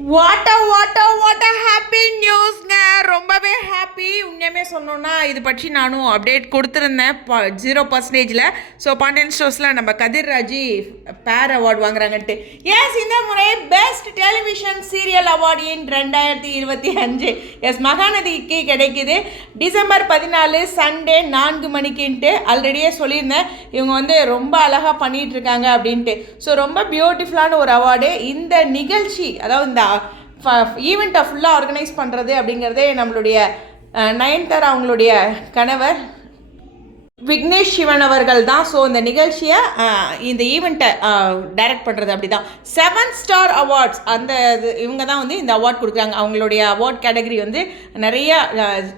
வாட்ட வாட்ட வாட்ட ஹாப்பி நியூஸ்ங்க ரொம்பவே ஹாப்பி ஹாப்பி உண்மையுமே சொன்னோன்னா இது பற்றி நானும் அப்டேட் கொடுத்துருந்தேன். ஜீரோ பர்சன்டேஜில் ஸோ பாண்டியன் ஸ்டோர்ஸில் நம்ம கதிர் ராஜி பேர் அவார்டு வாங்குறாங்கன்ட்டு. எஸ் இந்த முறை best television serial award in ரெண்டாயிரத்தி இருபத்தி அஞ்சு. எஸ் மகாநதிக்கு கிடைக்குது. டிசம்பர் பதினாலு சண்டே நான்கு மணிக்குன்ட்டு ஆல்ரெடியே சொல்லியிருந்தேன். இவங்க வந்து ரொம்ப அழகாக பண்ணிகிட்டு இருக்காங்க அப்படின்ட்டு. ஸோ ரொம்ப பியூட்டிஃபுல்லான ஒரு அவார்டு இந்த நிகழ்ச்சி அதாவது இந்த ஈவெண்ட்டை ஃபுல்லாக ஆர்கனைஸ் பண்ணுறது அப்படிங்கிறதே நம்மளுடைய நயன்தாரா அவங்களுடைய கணவர் விக்னேஷ் சிவன் அவர்கள் தான். ஸோ இந்த நிகழ்ச்சியை இந்த ஈவெண்ட்டை டைரக்ட் பண்ணுறது அப்படி தான் செவன் ஸ்டார் அவார்ட்ஸ் அந்த இது இவங்க தான் வந்து இந்த அவார்ட் கொடுக்குறாங்க. அவங்களுடைய அவார்ட் கேட்டகரி வந்து நிறைய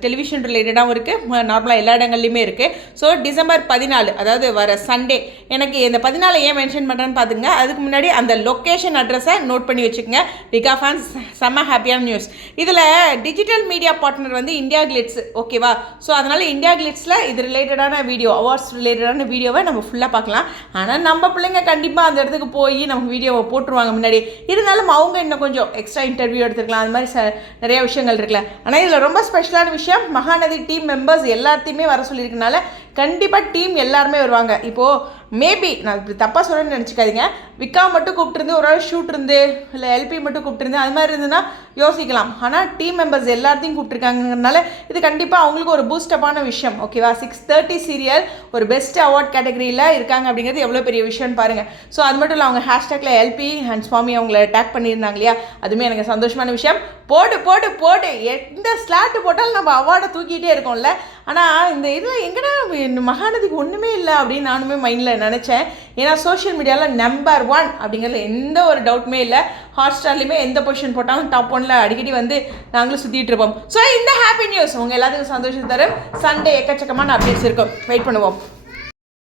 டெலிவிஷன் ரிலேட்டடாகவும் இருக்குது நார்மலாக எல்லா இடங்கள்லையுமே இருக்குது ஸோ டிசம்பர் பதினாலு அதாவது வர சண்டே எனக்கு இந்த பதினாலு ஏன் மென்ஷன் பண்ணுறேன்னு பார்த்துங்க அதுக்கு முன்னாடி அந்த லொக்கேஷன் அட்ரஸை நோட் பண்ணி வச்சுக்கோங்க. ரிகா ஃபேன்ஸ் செம்ம ஹாப்பியான நியூஸ் இதில் டிஜிட்டல் மீடியா பார்ட்னர் வந்து இந்தியா கிளிட்ஸ் ஓகேவா ஸோ அதனால் இந்தியா கிளிட்ஸில் இது ரிலேட்டடான வீடியோ அவார்ட்ஸ் ரிலேட்டடான வீடியோவை நம்ம ஃபுல்லாக பார்க்கலாம். ஆனால் நம்ம பிள்ளைங்க கண்டிப்பாக அந்த இடத்துக்கு போய் நமக்கு வீடியோவை போட்டுருவாங்க முன்னாடி. இருந்தாலும் அவங்க இன்னும் கொஞ்சம் எக்ஸ்ட்ரா இன்டர்வியூ எடுத்துக்கலாம் அது மாதிரி ச நிறைய விஷயங்கள் இருக்குல்ல. ஆனால் இதில் ரொம்ப ஸ்பெஷலான விஷயம் மகாநதி டீம் மெம்பர்ஸ் எல்லாத்தையுமே வர சொல்லியிருக்கனால கண்டிப்பாக டீம் எல்லாருமே வருவாங்க. இப்போது மேபி நான் இப்படி தப்பாக சொல்கிறேன்னு நினச்சிக்காதீங்க. விக்கா மட்டும் கூப்பிட்டுருந்து ஒரு ஆள் ஷூட் இருந்து இல்லை எல்பி மட்டும் கூப்பிட்டுருந்து அது மாதிரி இருந்ததுன்னா யோசிக்கலாம். ஆனால் டீம் மெம்பர்ஸ் எல்லாத்தையும் கூப்பிட்டுருக்காங்கனால இது கண்டிப்பாக அவங்களுக்கு ஒரு பூஸ்டப்பான விஷயம். ஓகேவா சிக்ஸ் தேர்ட்டி சீரியல் ஒரு பெஸ்ட் அவார்ட் கேட்டகரியில் இருக்காங்க அப்படிங்கிறது எவ்வளோ பெரிய விஷயம்னு பாருங்கள் ஸோ அது மட்டும் இல்லை அவங்க ஹேஷ்டேக்கில் எல்பி அண்ட் சுவாமி அவங்கள டேக் பண்ணியிருந்தாங்க இல்லையா? அதுவுமே எனக்கு சந்தோஷமான விஷயம். போடு போடு போடு. எந்த ஸ்லாட்டு போட்டாலும் நம்ம அவார்டை தூக்கிட்டே இருக்கோம்ல. ஆனால் இந்த இதில் எங்கடா மகாநதிக்கு ஒன்றுமே இல்லை அப்படின்னு நானுமே மைண்டில் நினச்சேன். ஏன்னா சோஷியல் மீடியாவில் நம்பர் ஒன் அப்படிங்கிறதுல எந்த ஒரு டவுட்டுமே இல்லை. ஹாட் ஸ்டார்லேயுமே எந்த பொசிஷன் போட்டாலும் டாப் ஒன்ல அடிக்கடி வந்து நாங்களும் சுற்றிட்டு இருப்போம். ஸோ இந்த ஹாப்பி நியூஸ் உங்கள் எல்லாத்துக்கும் சந்தோஷம் தரும். சண்டே எக்கச்சக்கமான அப்டேட்ஸ் இருக்கும். வெயிட் பண்ணுவோம்.